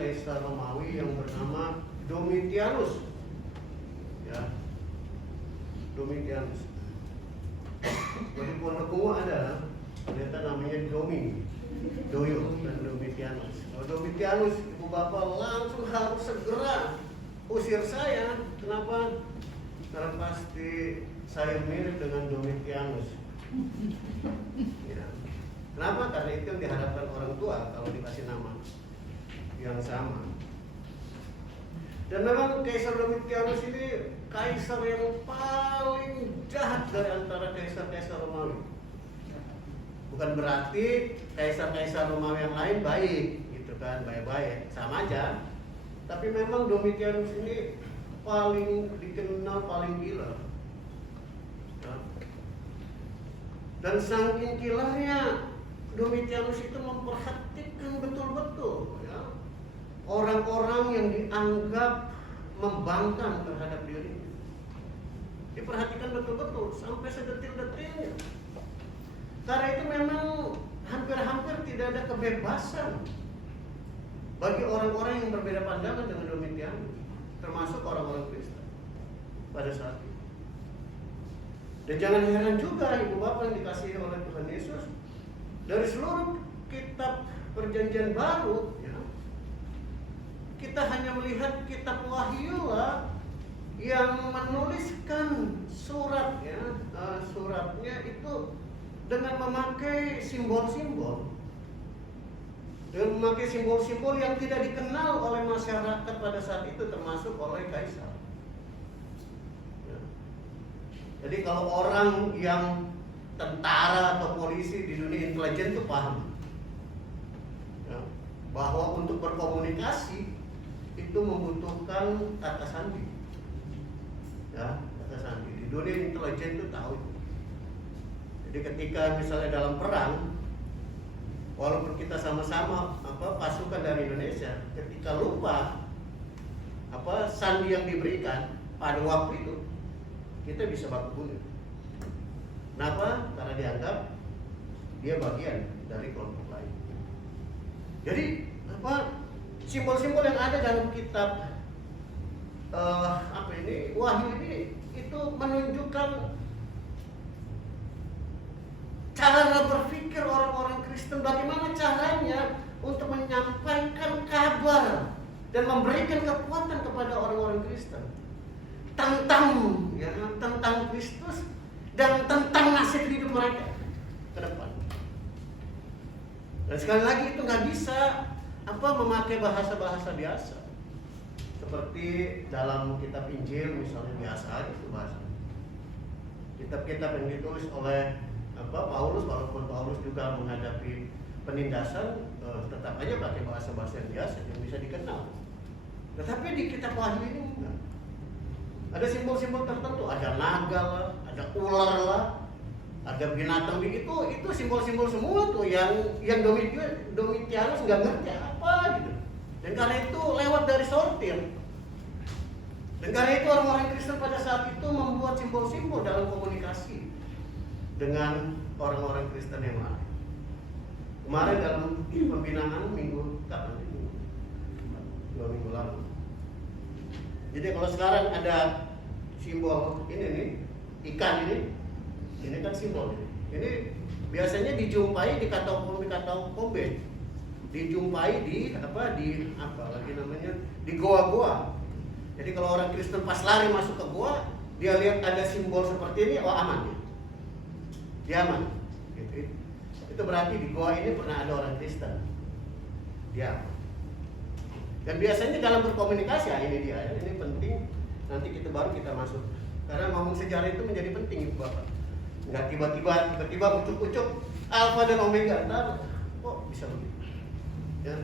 kaisar Romawi yang bernama Domitianus. Ya, Domitianus. Di Ponorogo ada, ternyata namanya Doyo dan Domitianus. Kalau Domitianus, ibu bapak langsung harus segera usir saya. Kenapa? Karena pasti saya mirip dengan Domitianus. Ya. Kenapa? Karena itu yang diharapkan orang tua kalau dikasih nama yang sama. Dan memang Kaisar Domitianus ini kaisar yang paling jahat dari antara kaisar-kaisar Romawi. Bukan berarti kaisar-kaisar Romawi yang lain baik, gitu kan, baik-baik, sama aja. Tapi memang Domitianus ini paling dikenal paling gila. Ya. Dan saking kilanya Domitianus itu memperhatikan betul-betul, ya, orang-orang yang dianggap membangkang terhadap dirinya. Diperhatikan betul-betul sampai sedetil-detilnya. Karena itu memang hampir-hampir tidak ada kebebasan bagi orang-orang yang berbeda pandangan dengan Domitianus, termasuk orang-orang Kristen pada saat itu. Dan jangan heran juga ibu bapak yang dikasihi oleh Tuhan Yesus, dari seluruh kitab Perjanjian Baru, ya, kita hanya melihat kitab Wahyu lah yang menuliskan surat, ya, suratnya itu dengan memakai simbol-simbol, dengan memakai simbol-simbol yang tidak dikenal oleh masyarakat pada saat itu, termasuk oleh kaisar. Ya. Jadi kalau orang yang tentara atau polisi di dunia intelijen itu paham, ya, bahwa untuk berkomunikasi itu membutuhkan kata sandi. Ya, kata sandi. Di dunia intelijen itu tahu itu. Jadi ketika misalnya dalam perang, walaupun kita sama-sama pasukan dari Indonesia, ketika lupa sandi yang diberikan pada waktu itu, kita bisa baku bunuh. Kenapa? Karena dianggap dia bagian dari kelompok lain. Jadi simbol-simbol yang ada dalam kitab Wahyu ini itu menunjukkan cara berpikir orang-orang Kristen, bagaimana caranya untuk menyampaikan kabar dan memberikan kekuatan kepada orang-orang Kristen tentang Kristus dan tentang nasib hidup mereka ke depan. Dan sekali lagi itu nggak bisa memakai bahasa-bahasa biasa seperti dalam kitab Injil misalnya, biasa aja itu bahasa. Kitab-kitab yang ditulis oleh Paulus, walaupun Paulus juga menghadapi penindasan, tetap aja pakai bahasa-bahasa yang biasa yang bisa dikenal. Tetapi di kitab Wahyu ini enggak. Ada simbol-simbol tertentu, ada naga lah, ada ular lah, ada binatang begitu, itu simbol-simbol semua tuh yang Domitianus nggak ngerti apa gitu. Dan karena itu lewat dari sortir. Dan karena itu orang-orang Kristen pada saat itu membuat simbol-simbol dalam komunikasi dengan orang-orang Kristen yang lain. Kemarin dalam pembinaan minggu kapan ini? 2 minggu lalu. Jadi kalau sekarang ada simbol ini nih, ikan ini kan simbol. Ini biasanya dijumpai di Kataukombe, dijumpai di goa-goa. Jadi kalau orang Kristen pas lari masuk ke goa, dia lihat ada simbol seperti ini, oh aman ya. Dia aman. Gitu. Itu berarti di goa ini pernah ada orang Kristen. Dia aman. Dan biasanya dalam berkomunikasi, ini penting. Nanti baru kita masuk. Karena ngomong sejarah itu menjadi penting, Ibu Bapak. Nggak tiba-tiba ucuk-ucuk alfa dan omega. Ntar kok bisa begitu? Ya.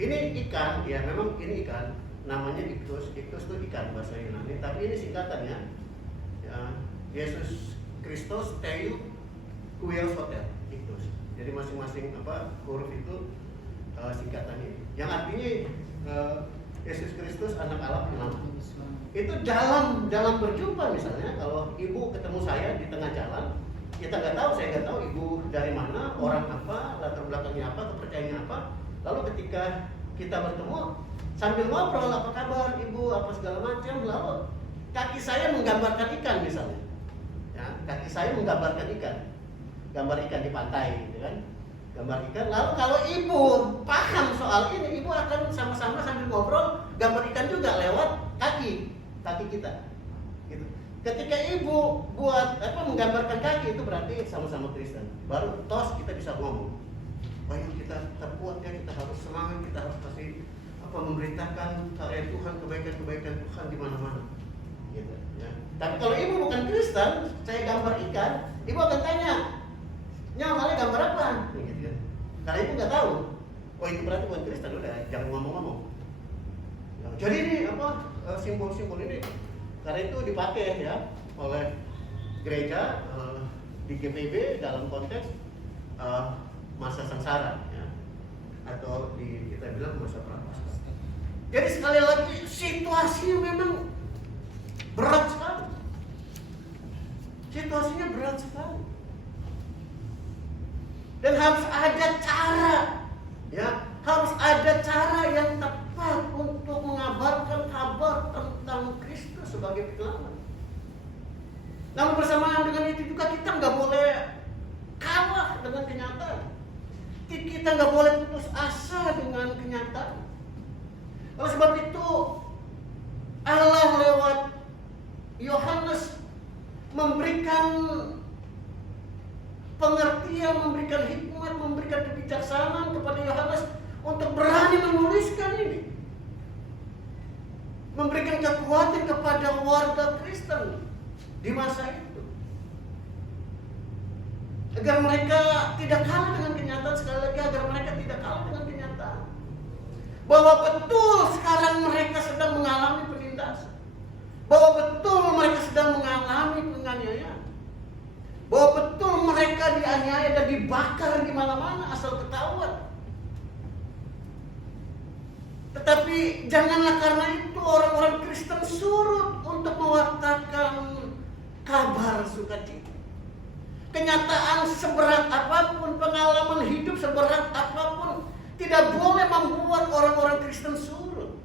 Ini ikan, ya memang ini ikan. Namanya Iktus itu ikan bahasa Yunani. Tapi ini singkatannya, ya, Yesus Kristus Theou Huios Soter, Iktus. Jadi masing-masing huruf itu singkatannya. Yang artinya Yesus Kristus anak Allah penyelamat. Itu dalam berjumpa misalnya, kalau ibu ketemu saya di tengah jalan, kita nggak tahu, saya nggak tahu ibu dari mana, orang apa, latar belakangnya apa, kepercayaannya apa. Lalu ketika kita bertemu, sambil ngobrol, apa kabar ibu, apa segala macam, lalu kaki saya menggambarkan ikan misalnya. Ya, kaki saya menggambarkan ikan, gambar ikan di pantai, gitu kan, gambar ikan. Lalu kalau ibu paham soal ini, ibu akan sama-sama sambil ngobrol gambar ikan juga lewat kaki kita. Gitu. Ketika ibu buat menggambarkan kaki, itu berarti sama-sama Kristen. Baru tos kita bisa ngomong. Ayo kita kuat ya, kita harus semangat, kita harus pasti memberitakan karya Tuhan, kebaikan-kebaikan Tuhan di mana-mana. Gitu, ya. Tapi kalau ibu bukan Kristen, saya gambar ikan, ibu akan tanya, nyamanya gambar apa? Gitu, ya. Karena ibu nggak tahu. Oh itu berarti bukan Kristen, udah jangan ngomong-ngomong. Ya, jadi ini simbol-simbol ini karena itu dipakai ya oleh gereja di GPB dalam konteks masa sengsara ya, atau kita bilang masa pramuka. Jadi sekali lagi situasi memang berat sekali. Situasinya berat sekali. Dan harus ada cara ya, harus ada cara yang tepat untuk mengabarkan kabar tentang Kristus sebagai penyelamat. Namun bersamaan dengan itu juga kita nggak boleh kalah dengan kenyataan. Kita nggak boleh putus asa dengan kenyataan. Oleh sebab itu Allah lewat Yohanes memberikan pengertian, memberikan hikmat, memberikan kebijaksanaan kepada Yohanes untuk berani menuliskan ini. Memberikan kekuatan kepada warga Kristen di masa itu. Agar mereka tidak kalah dengan kenyataan, sekali lagi agar mereka tidak kalah dengan kenyataan. Bahwa betul sekarang mereka sedang mengalami penindasan. Bahwa betul mereka sedang mengalami penganiayaan. Bahwa betul mereka dianiaya dan dibakar di mana-mana asal ketahuan. Tetapi janganlah karena itu orang-orang Kristen surut untuk mewartakan kabar sukacita. Kenyataan seberat apapun, pengalaman hidup seberat apapun, tidak boleh membuat orang-orang Kristen surut,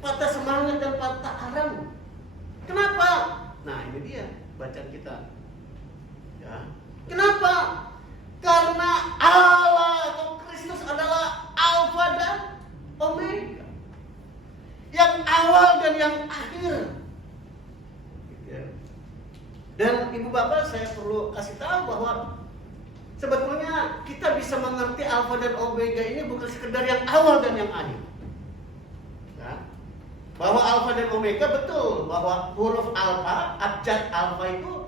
patah semangat dan patah arang. Kenapa? Nah ini dia bacaan kita. Ya. Kenapa? Karena Allah atau Kristus adalah Alfa dan Omega, yang awal dan yang akhir. Dan ibu bapak, saya perlu kasih tahu bahwa sebetulnya kita bisa mengerti Alfa dan Omega ini bukan sekedar yang awal dan yang akhir. Ya. Bahwa Alfa dan Omega betul, bahwa huruf Alfa, abjad Alfa itu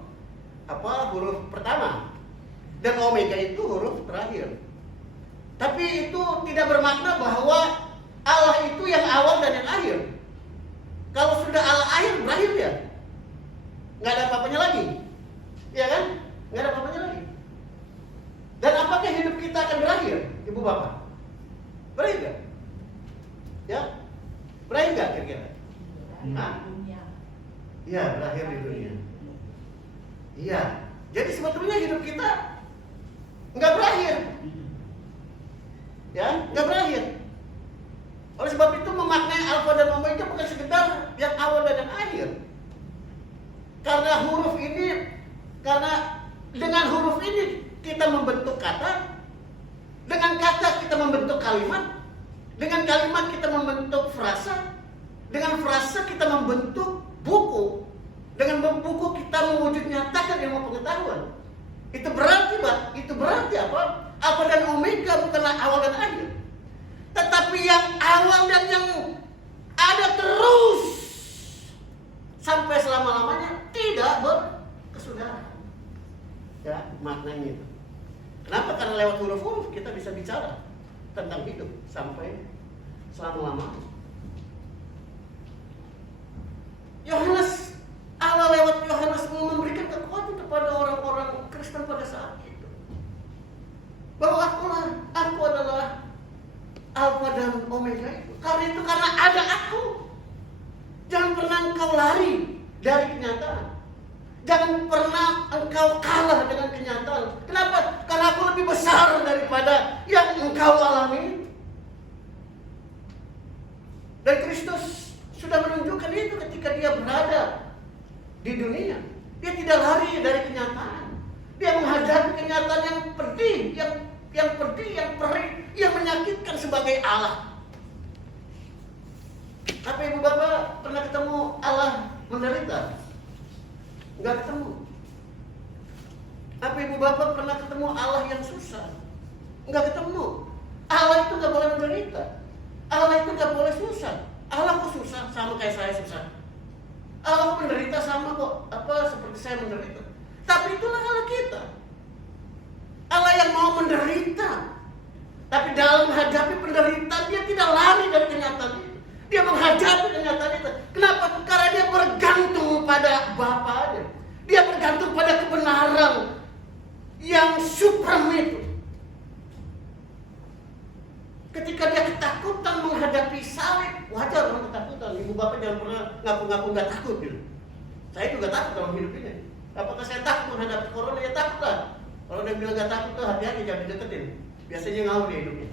huruf pertama, dan Omega itu huruf terakhir. Tapi itu tidak bermakna bahwa Allah itu yang awal dan yang akhir. Kalau sudah Allah akhir, berakhir ya, nggak ada apa-apanya lagi, ya kan? Nggak ada apa-apanya lagi. Dan apakah hidup kita akan berakhir, ibu bapak? Berakhir nggak? Ya, berakhir nggak kira-kira? Iya, berakhir di dunia. Iya, jadi sebetulnya hidup kita nggak berakhir, ya, nggak berakhir. Oleh sebab itu memaknai Alfa dan Omega bukan sekedar yang awal dan yang akhir. Karena dengan huruf ini kita membentuk kata, dengan kata kita membentuk kalimat, dengan kalimat kita membentuk frasa, dengan frasa kita membentuk buku, dengan buku kita mewujud nyatakan ilmu pengetahuan. Itu berarti apa? Alfa dan Omega bukanlah awal dan akhir, tetapi yang awal dan yang ada terus sampai selama-lamanya, tidak berkesudahan. Ya, maknanya itu. Kenapa? Karena lewat huruf-huruf kita bisa bicara tentang hidup sampai selama-lamanya. Allah lewat Yohanes memberikan kekuatan kepada orang-orang Kristen pada saat itu. Bahwa aku adalah Alfa dan Omega itu. Karena ada aku. Jangan pernah engkau lari dari kenyataan. Jangan pernah engkau kalah dengan kenyataan. Kenapa? Karena aku lebih besar daripada yang engkau alami. Dan Kristus sudah menunjukkan itu ketika dia berada di dunia. Dia tidak lari dari kenyataan. Dia menghadapi kenyataan yang pedih, yang pedih, yang perih, yang menyakitkan sebagai Allah. Apa ibu bapak pernah ketemu Allah menderita? Enggak ketemu. Apa ibu bapak pernah ketemu Allah yang susah? Enggak ketemu. Allah itu enggak boleh menderita. Allah itu enggak boleh susah. Allah kok susah sama kayak saya susah. Allah menderita sama kok seperti saya menderita. Tapi itulah Allah kita. Allah yang mau menderita. Tapi dalam menghadapi penderitaan dia tidak lari dari kenyataan itu. Dia menghadapi kenyataan itu. Kenapa? Karena dia bergantung pada Bapaknya. Dia bergantung pada kebenaran yang supreme itu. Ketika dia ketakutan menghadapi salib, wajar orang ketakutan. Ibu bapak jangan pernah ngaku-ngaku nggak takut gitu. Saya juga takut dalam hidup ini. Apakah saya takut menghadapi corona? Ya takut lah. Kalau dia bilang nggak takut tuh hati-hati jangan dideketin. Biasanya ngawur dia hidupnya.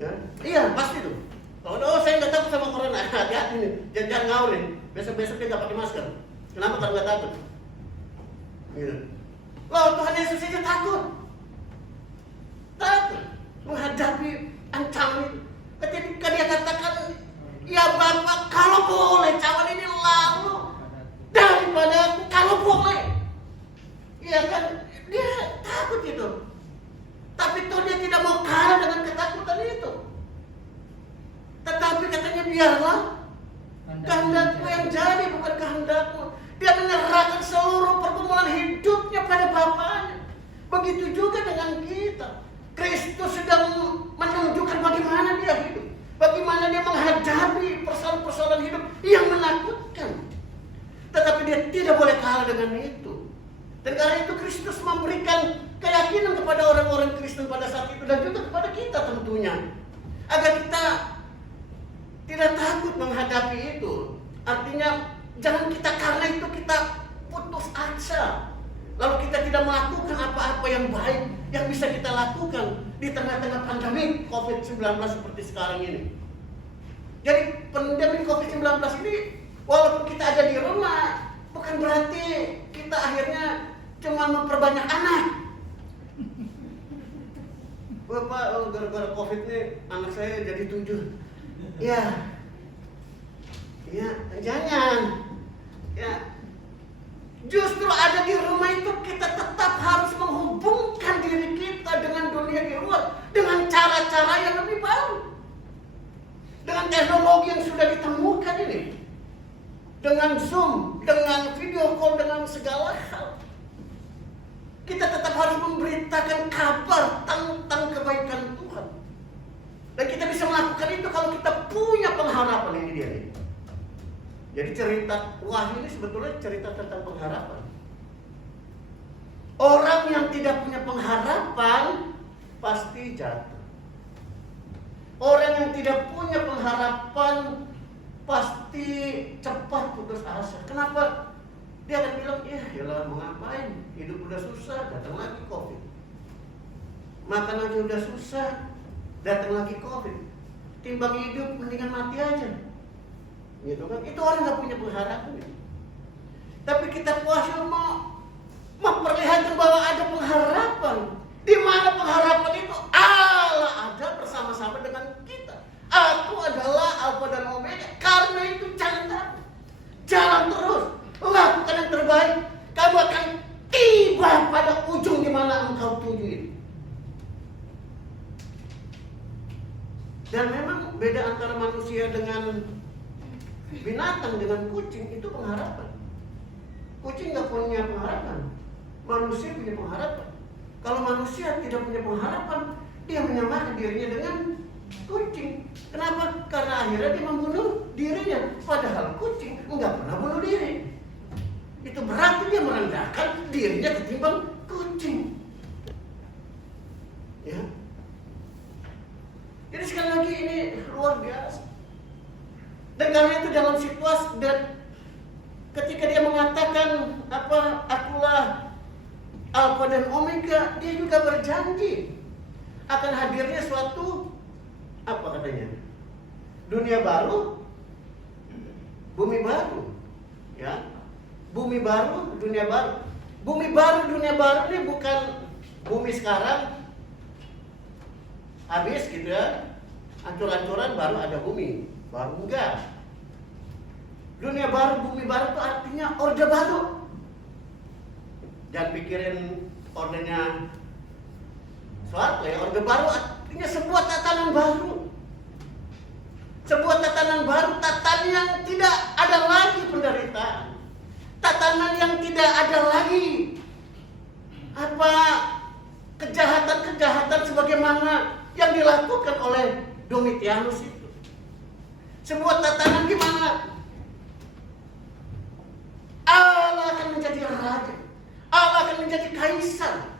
Ya? Iya pasti tuh. Kalau saya nggak takut sama corona, hati-hati nih. Jangan ngawur nih. Besok-besok dia nggak pakai masker. Kenapa kalau nggak takut? Gitu. Loh Tuhan Yesus aja takut. Takut menghadapi ancaman itu. Ketika dia katakan, ya Bapak kalau boleh cawan ini lalu daripada aku kalau boleh. Ya kan dia takut itu. Tapi tuh dia tidak mau kalah dengan ketakutan itu. Tetapi katanya biarlah kehendakmu yang jadi bukan kehendakmu. Dia menyerahkan seluruh pergumulan hidupnya pada Bapaknya. Begitu juga dengan kita. Kristus sedang menunjukkan bagaimana dia hidup. Bagaimana dia menghadapi persoalan-persoalan hidup yang menakutkan. Tetapi dia tidak boleh kalah dengan itu. Dan karena itu Kristus memberikan keyakinan kepada orang-orang Kristen pada saat itu. Dan juga kepada kita tentunya. Agar kita tidak takut menghadapi itu. Artinya jangan kita karena itu kita putus asa. Lalu kita tidak melakukan apa-apa yang baik yang bisa kita lakukan di tengah-tengah pandemi COVID-19 seperti sekarang ini. Jadi pandemi COVID-19 ini walaupun kita ada di rumah bukan berarti kita akhirnya cuma memperbanyak anak. Bapak gara-gara COVID ini anak saya jadi 7. Ya, jangan. Ya, justru ada di rumah itu kita tetap harus menghubungkan diri kita dengan dunia di luar dengan cara-cara yang lebih baru. Dengan teknologi yang sudah ditemukan ini. Dengan Zoom, dengan video call, dengan segala hal. Kita tetap harus memberitakan kabar tentang kebaikan Tuhan. Dan kita bisa melakukan itu kalau kita punya pengharapan ini dia nih. Jadi cerita Wahyu ini sebetulnya cerita tentang pengharapan. Orang yang tidak punya pengharapan pasti jatuh. Orang yang tidak punya pengharapan pasti cepat putus asa. Kenapa? Dia akan bilang, ya mau ngapain? Hidup udah susah, datang lagi COVID. Makan aja udah susah, datang lagi COVID. Timbang hidup, mendingan mati aja. Gitu kan? Itu orang nggak punya pengharapan. Tapi kita puasa mau memperlihatkan bahwa ada pengharapan. Di mana pengharapan itu? Allah ada bersama-sama dengan kita. Aku adalah Alfa dan Omega. Karena itu jangan takut. Jalan terus. Lakukan yang terbaik. Kamu akan tiba pada ujung di mana engkau tuju itu. Dan memang beda antara manusia dengan binatang dengan kucing itu pengharapan. Kucing nggak punya pengharapan, manusia punya pengharapan. Kalau manusia tidak punya pengharapan, dia menyamakan dirinya dengan kucing. Kenapa? Karena akhirnya dia membunuh dirinya. Padahal kucing nggak pernah bunuh diri. Itu berarti dia merendahkan dirinya ketimbang kucing. Ya. Jadi sekali lagi ini luar biasa. Dan karena itu dalam situasi dan ketika dia mengatakan Alfa dan Omega, dia juga berjanji akan hadirnya suatu, apa katanya, dunia baru, bumi baru, ya, bumi baru, dunia baru. Bumi baru, dunia baru ini bukan bumi sekarang habis gitu ya, hancur-hancuran baru ada bumi baru, enggak. Dunia baru, bumi baru itu artinya orde baru. Jangan pikirin ordenya suatu ya, orde baru artinya sebuah tatanan baru. Sebuah tatanan baru, tatanan yang tidak ada lagi penderitaan. Tatanan yang tidak ada lagi apa kejahatan-kejahatan sebagaimana yang dilakukan oleh Domitianus itu. Sebuah tatanan gimana? Allah akan menjadi raja, Allah akan menjadi kaisar,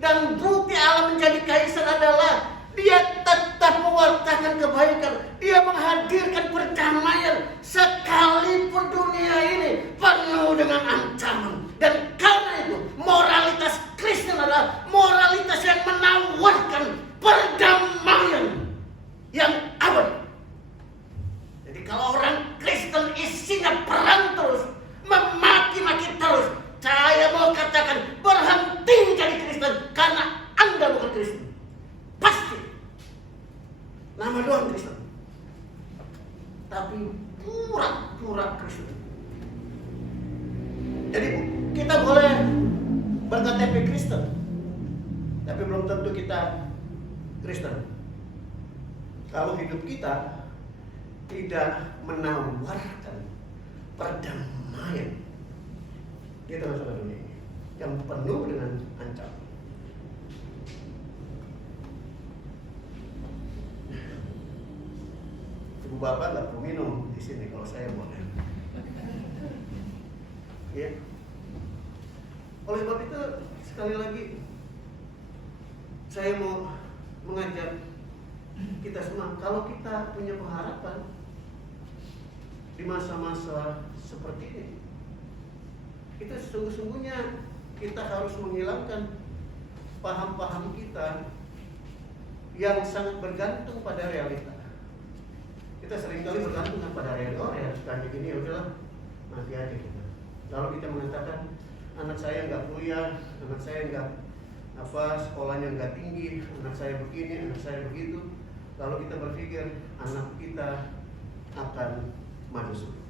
dan bukti Allah menjadi kaisar adalah dia tetap mewartakan kebaikan, dia menghadirkan perdamaian sekalipun dunia ini penuh dengan ancaman. Dan karena itu moralitas Kristen adalah moralitas yang menawarkan perdamaian yang abadi. Jadi kalau orang Kristen isinya perang terus, memaki-maki terus, saya mau katakan berhenti jadi Kristen karena Anda bukan Kristen. Pasti nama doang Kristen, tapi pura-pura Kristen. Jadi kita boleh berKTP Kristen, tapi belum tentu kita Kristen kalau hidup kita tidak menawarkan perdamaian di tengah-tengah dunia ini yang penuh dengan ancaman. Ibu bapak nggak perlu minum di sini kalau saya boleh. Ya. Oleh sebab itu sekali lagi saya mau mengajak kita semua, kalau kita punya pengharapan di masa-masa seperti ini, kita sesungguhnya kita harus menghilangkan paham-paham kita yang sangat bergantung pada realita. Kita seringkali bergantung pada realita, ya sekarang begini ya udahlah, nanti aja kita. Lalu kita mengatakan anak saya nggak kuliah, anak saya nggak sekolahnya nggak tinggi, anak saya begini, anak saya begitu. Lalu kita berpikir anak kita akan maju surga.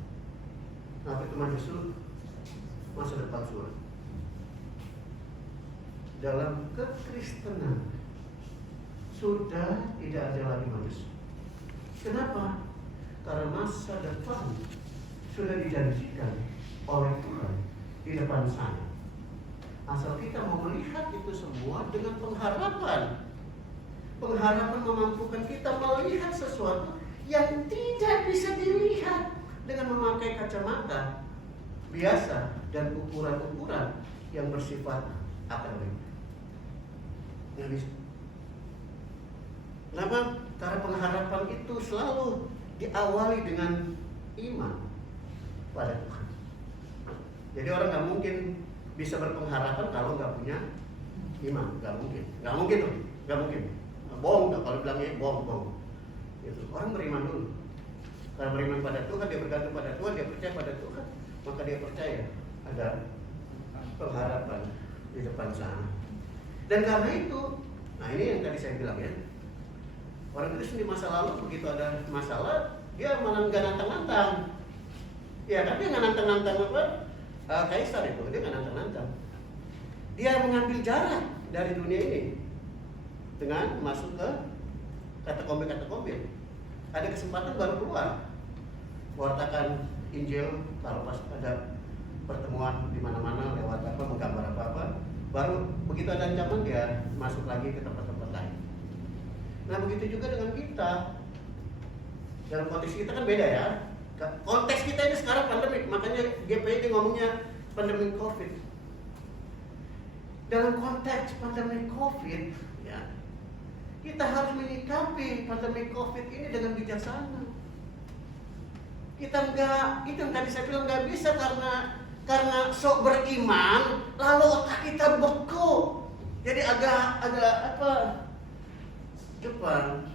Apa itu maju surga? Masa depan surga. Dalam kekristenan sudah tidak ada lagi manusia. Kenapa? Karena masa depan sudah dijanjikan oleh Tuhan di depan sana. Asal kita mau melihat itu semua dengan pengharapan. Pengharapan memampukan kita melihat sesuatu yang tidak bisa dilihat dengan memakai kacamata biasa dan ukuran-ukuran yang bersifat akademik. Nggak bisa. Kenapa? Karena pengharapan itu selalu diawali dengan iman pada Tuhan. Jadi orang nggak mungkin bisa berpengharapan kalau nggak punya iman, nggak mungkin, nggak mungkin. Bohong, kalau bilangnya bohong. Gitu. Orang beriman dulu. Karena beriman pada Tuhan, dia bergantung pada Tuhan, dia percaya pada Tuhan, maka dia percaya ada pengharapan di depan sana. Dan karena itu, nah ini yang tadi saya bilang ya, orang Kristen di masa lalu begitu ada masalah, dia malah nggak nantang-nantang. Ya kan dia nggak nantang-nantang apa? Kaisar itu, dia nggak nantang-nantang. Dia mengambil jarak dari dunia ini dengan masuk ke katakombe. Ada kesempatan baru keluar, wartakan Injil. Kalau pas ada pertemuan di mana-mana lewat apa, menggambar apa-apa, baru begitu ada ancaman dia masuk lagi ke tempat-tempat lain. Nah begitu juga dengan kita. Dalam konteks kita kan beda ya. Konteks kita ini sekarang pandemik, makanya GPI ngomongnya pandemi COVID. Dalam konteks pandemi COVID, ya, kita harus menyikapi pandemi COVID ini dengan bijaksana. Kita enggak, itu yang tadi saya bilang, nggak bisa karena karena sok beriman, lalu otak kita beku. Jadi agak Jepang.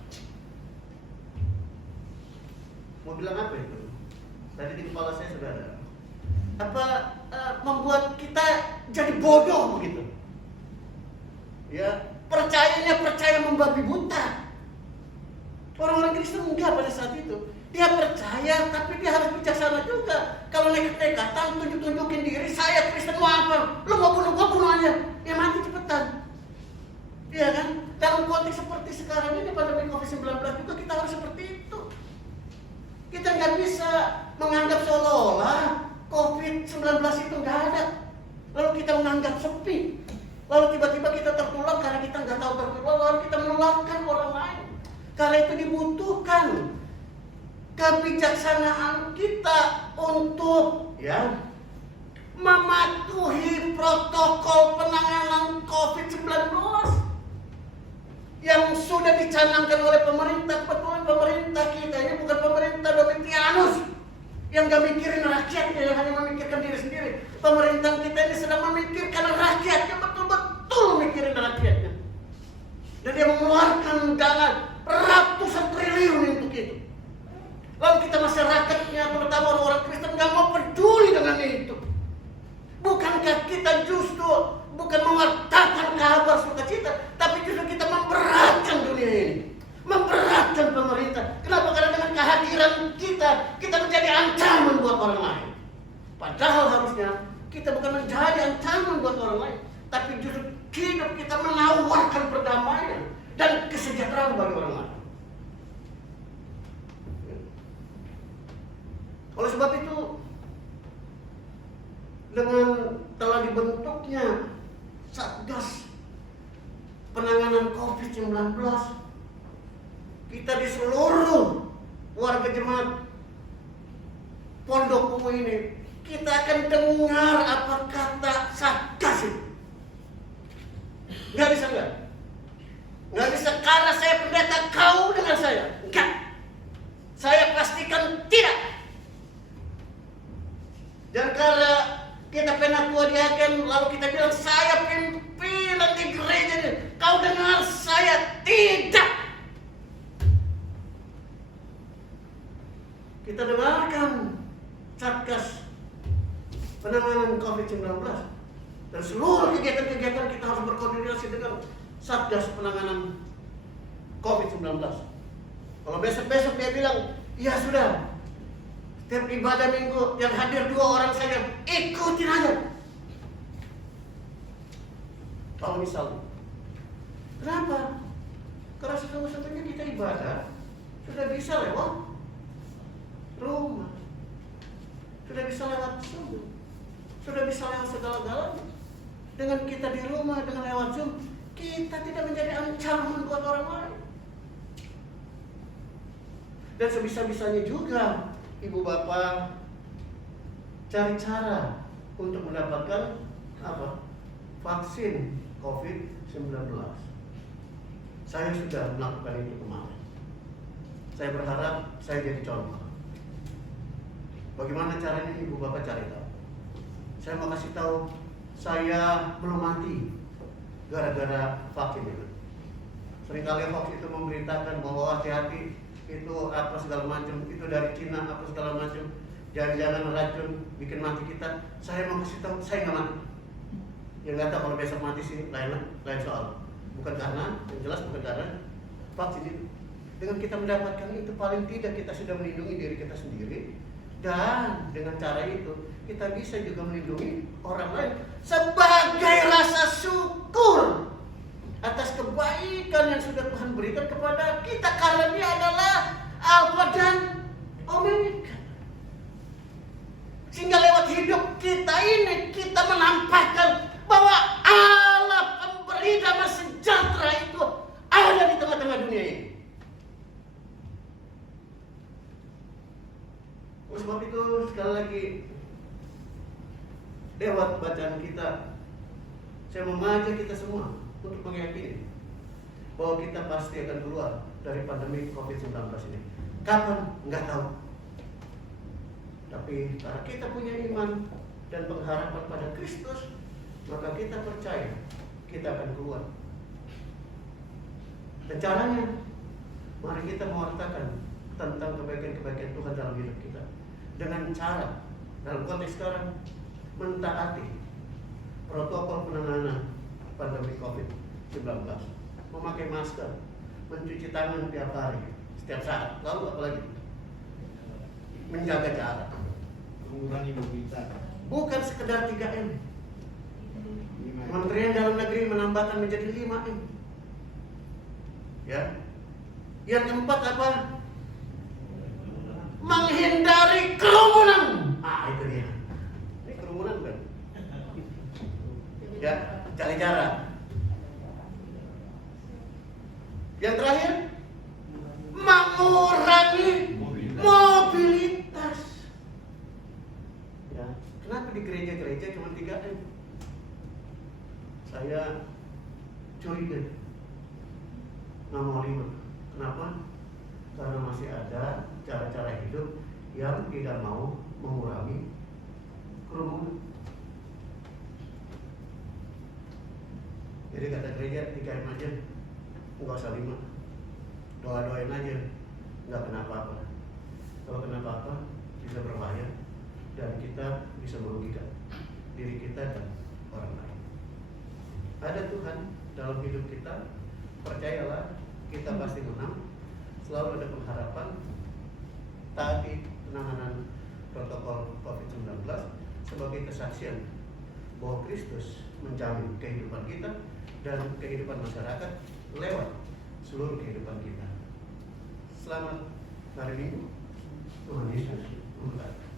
Mau bilang apa itu? Tadi di kepala saya sudah ada. Membuat kita jadi bodoh begitu. Ya, percaya membabi buta. Orang-orang Kristen enggak pada saat itu. Dia percaya, tapi dia harus bijaksana juga. Kalau nekat-nekatan, tunjukin diri, saya Kristen mau apa? Lu mau bunuh, gua bunuh aja. Ya mati cepetan. Iya kan? Dalam konteks seperti sekarang ini, pandemi COVID-19 juga kita harus seperti itu. Kita nggak bisa menganggap seolah-olah COVID-19 itu nggak ada. Lalu kita menganggap sepi. Lalu tiba-tiba kita tertular karena kita nggak tahu tertular, lalu kita menularkan orang lain. Karena itu dibutuhkan kebijaksanaan kita untuk mematuhi protokol penanganan COVID-19 yang sudah dicanangkan oleh pemerintah. Kebetulan pemerintah kita ini bukan pemerintah Domitianus yang gak mikirin rakyatnya, yang hanya memikirkan diri sendiri. Pemerintah kita ini sedang memikirkan rakyatnya, betul-betul mikirin rakyatnya. Dan dia mengeluarkan dana ratusan triliun untuk itu. Lalu kita masyarakatnya, terutama orang-orang Kristen, gak mau peduli dengan itu. Bukankah kita justru bukan mewartakan kabar sukacita, tapi justru kita memberatkan dunia ini, memberatkan pemerintah. Kenapa? Karena dengan kehadiran kita menjadi ancaman buat orang lain. Padahal harusnya kita bukan menjadi ancaman buat orang lain, tapi justru hidup kita menawarkan perdamaian dan kesejahteraan bagi orang lain. Oleh sebab itu, dengan telah dibentuknya Satgas penanganan COVID-19, kita di seluruh warga jemaat Pondok Ungu ini, kita akan dengar apa kata Satgas itu. Nggak bisa. Karena saya pendeta, kau dengar saya. Enggak. Saya pastikan tidak. Dan karena kita penatua diaken, lalu kita bilang saya pimpinan di gereja ini, kau dengar saya, tidak. Kita dengarkan Satgas penanganan COVID-19 dan seluruh kegiatan-kegiatan kita harus berkoordinasi dengan Satgas penanganan COVID-19. Kalau besok-besok dia bilang, ya sudah, setiap ibadah minggu yang hadir 2 orang saja, ikutin aja. Kalau misalnya, kenapa? Karena sesungguhnya kita ibadah sudah bisa lewat rumah, sudah bisa lewat Zoom, sudah bisa lewat segala-galanya. Dengan kita di rumah, dengan lewat Zoom, kita tidak menjadi ancaman buat orang lain. Dan sebisa-bisanya juga Ibu Bapak cari cara untuk mendapatkan vaksin COVID-19. Saya sudah melakukan itu kemarin. Saya berharap saya jadi contoh. Bagaimana caranya Ibu Bapak cari tahu? Saya mau kasih tahu, saya belum mati gara-gara vaksin itu. Seringkali hoax itu memberitakan bahwa hati-hati, itu apa segala macam, itu dari Cina apa segala macam, jangan-jangan racun bikin mati kita. Saya mau kasih tahu, saya nggak mati. Yang nggak tahu kalau besok mati sih lain soal. Bukan karena, yang jelas bukan karena vaksin itu. Dengan kita mendapatkan itu, paling tidak kita sudah melindungi diri kita sendiri, dan dengan cara itu kita bisa juga melindungi orang lain sebagai rasa syukur atas kebaikan yang sudah Tuhan berikan kepada kita, karena Dia adalah Alfa dan Omega. Sehingga lewat hidup kita ini, kita menampakkan bahwa Allah pemberi damai sejahtera itu ada di tengah-tengah dunia ini. Oleh sebab itu, sekali lagi, lewat bacaan kita, saya mengajak kita semua untuk meyakini bahwa kita pasti akan keluar dari pandemi COVID-19 ini. Kapan? Nggak tahu. Tapi karena kita punya iman, dan pengharapan pada Kristus, maka kita percaya kita akan keluar. Dan caranya, mari kita mewartakan tentang kebaikan-kebaikan Tuhan dalam hidup kita dengan cara, dalam konteks sekarang, mentaati protokol penanganan pandemi COVID-19, memakai masker, mencuci tangan tiap hari, setiap saat, lalu apalagi menjaga jarak, mengurangi mobilitas. bukan sekedar 3M. Kementerian Dalam Negeri menambahkan menjadi 5M. Ya. Yang keempat apa? Menghindari kerumunan. Itu dia. Ini kerumunan kan? Ya, jaga jarak. Yang terakhir, mengurangi mobilitas. Ya, kenapa di gereja-gereja cuma 3M? Saya curiga nggak mau 5. Kenapa? Karena masih ada cara-cara hidup yang tidak mau mengurangi kerumunan. Jadi kata gereja 3M aja, nggak usah 5. Doa-doain aja, nggak kenapa-apa. Kalau kenapa-apa bisa berbahaya dan kita bisa merugikan diri kita dan orang lain. Ada Tuhan dalam hidup kita, percayalah kita pasti menang. Selalu ada pengharapan. Taati penanganan protokol COVID-19 sebagai kesaksian bahwa Kristus menjamin kehidupan kita dan kehidupan masyarakat lewat seluruh kehidupan kita. Selamat hari Minggu. Tuhan Yesus memberkati.